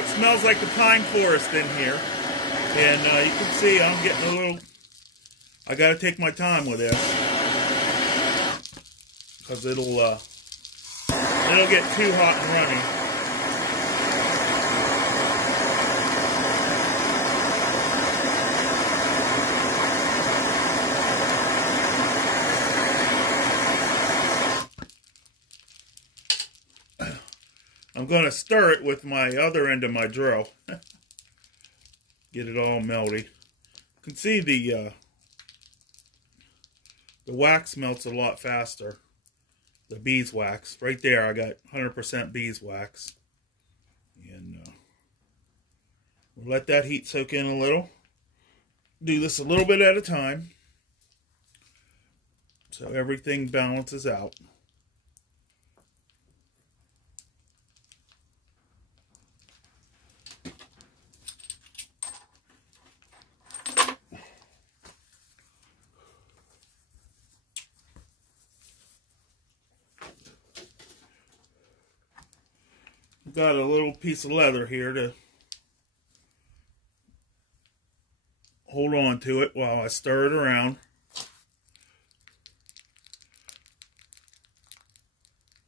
it smells like the pine forest in here. And you can see I'm getting a little, I got to take my time with this. Because it'll get too hot and runny. I'm going to stir it with my other end of my drill. Get it all melty. You can see the wax melts a lot faster. The beeswax. Right there I got 100% beeswax. And we'll let that heat soak in a little. Do this a little bit at a time. So everything balances out. Got a little piece of leather here to hold on to it while I stir it around.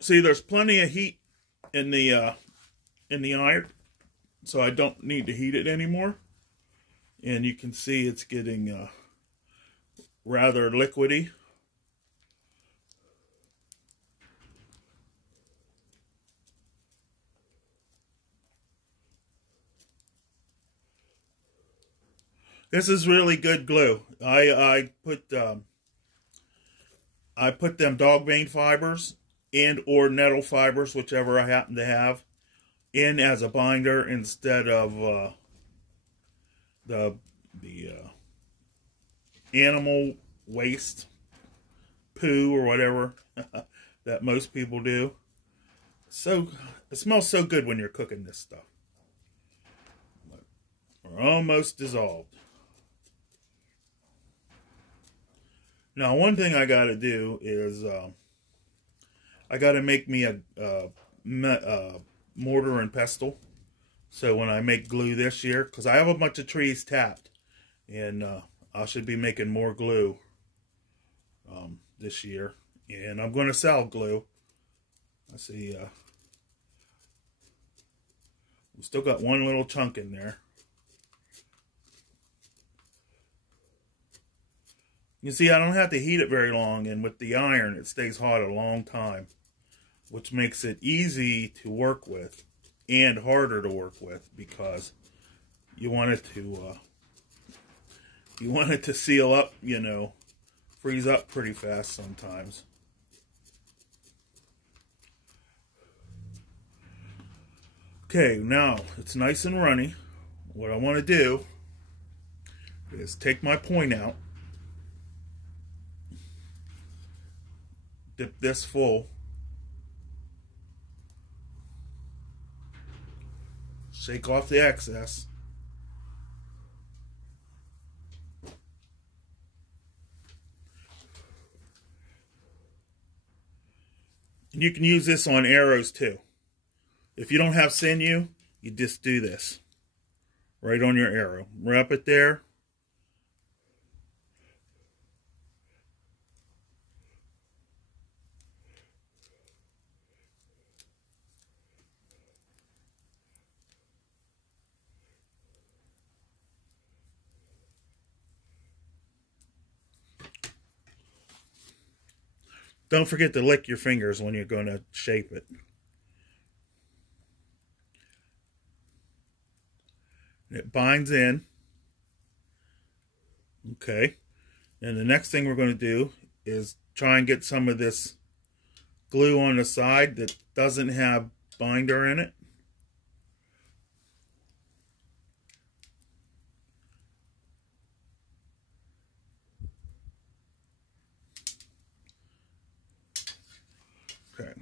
See, there's plenty of heat in the iron, so I don't need to heat it anymore. And you can see it's getting rather liquidy. This is really good glue. I put them dog bane fibers and or nettle fibers, whichever I happen to have, in as a binder instead of the animal waste, poo or whatever that most people do. So it smells so good when you're cooking this stuff. We're almost dissolved. Now, one thing I got to do is I got to make me a mortar and pestle. So when I make glue this year, because I have a bunch of trees tapped, and I should be making more glue this year. And I'm going to sell glue. I see we still got one little chunk in there. You see, I don't have to heat it very long, and with the iron, it stays hot a long time, which makes it easy to work with and harder to work with because you want it to seal up, you know, freeze up pretty fast sometimes. Okay, now it's nice and runny. What I want to do is take my point out. Dip this full. Shake off the excess. And you can use this on arrows too. If you don't have sinew, you just do this. Right on your arrow. Wrap it there. Don't forget to lick your fingers when you're going to shape it. It binds in. Okay. And the next thing we're going to do is try and get some of this glue on the side that doesn't have binder in it. Okay.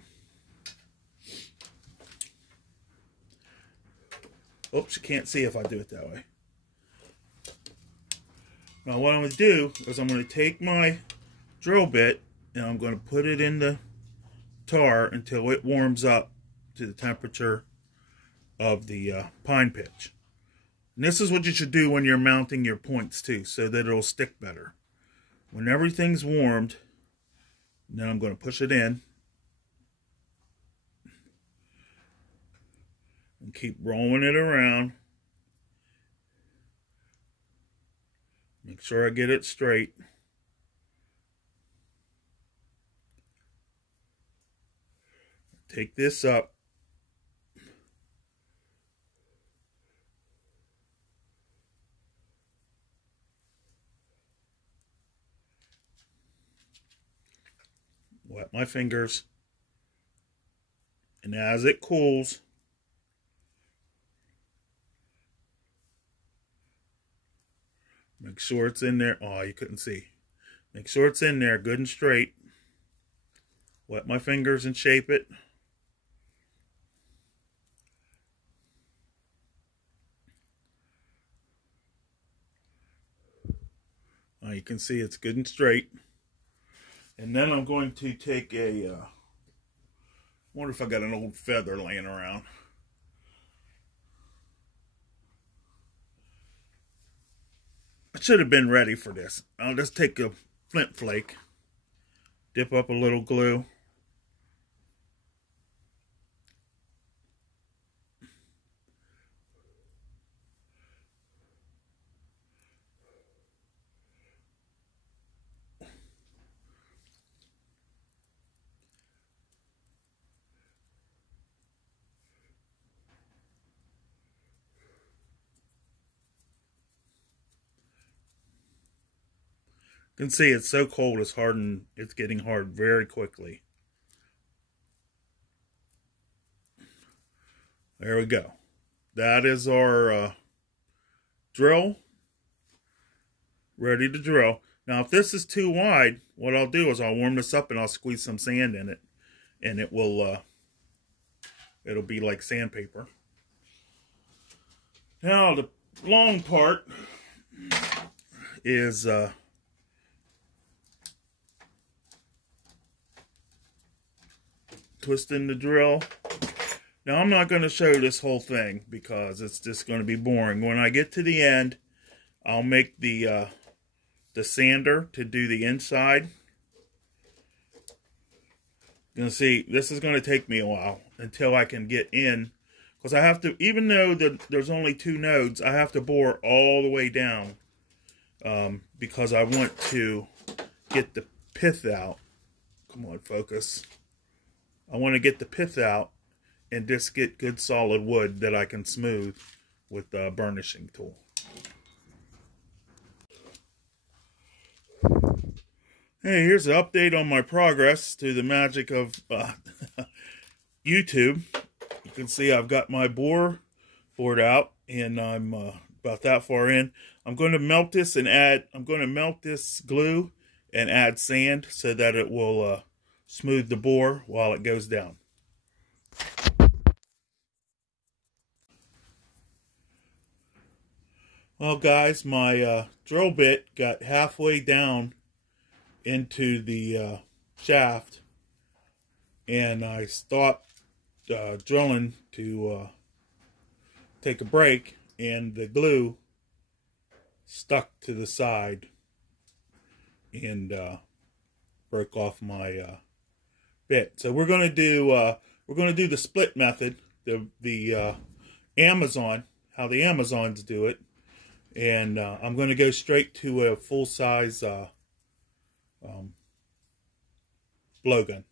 Oops, you can't see if I do it that way. Now what I'm going to do is I'm going to take my drill bit and I'm going to put it in the tar until it warms up to the temperature of the pine pitch. And this is what you should do when you're mounting your points too, so that it'll stick better. When everything's warmed, then I'm going to push it in and keep rolling it around. Make sure I get it straight. Take this up. Wet my fingers. And as it cools, make sure it's in there. Oh, you couldn't see. Make sure it's in there good and straight. Wet my fingers and shape it. You can see it's good and straight. And then I'm going to take a, wonder if I got an old feather laying around. I should have been ready for this. I'll just take a flint flake, dip up a little glue. You can see it's so cold, it's hardened. It's getting hard very quickly. There we go. That is our drill. Ready to drill. Now, if this is too wide, what I'll do is I'll warm this up and I'll squeeze some sand in it, and it will it'll be like sandpaper. Now, the long part is twisting the drill. Now, I'm not going to show this whole thing because it's just going to be boring. When I get to the end, I'll make the sander to do the inside. You're going to see, this is going to take me a while until I can get in, because I have to, even though there's only 2 nodes, I have to bore all the way down because I want to get the pith out. Come on, focus. I want to get the pith out and just get good solid wood that I can smooth with the burnishing tool. Hey, here's an update on my progress to the magic of YouTube. You can see I've got my board out, and I'm about that far in. I'm going to melt this and I'm going to melt this glue and add sand so that it will smooth the bore while it goes down. Well, guys, my drill bit got halfway down into the shaft, and I stopped drilling to take a break, and the glue stuck to the side and broke off my bit. So we're going to do the split method, the Amazon, how the Amazons do it, and I'm going to go straight to a full size blowgun.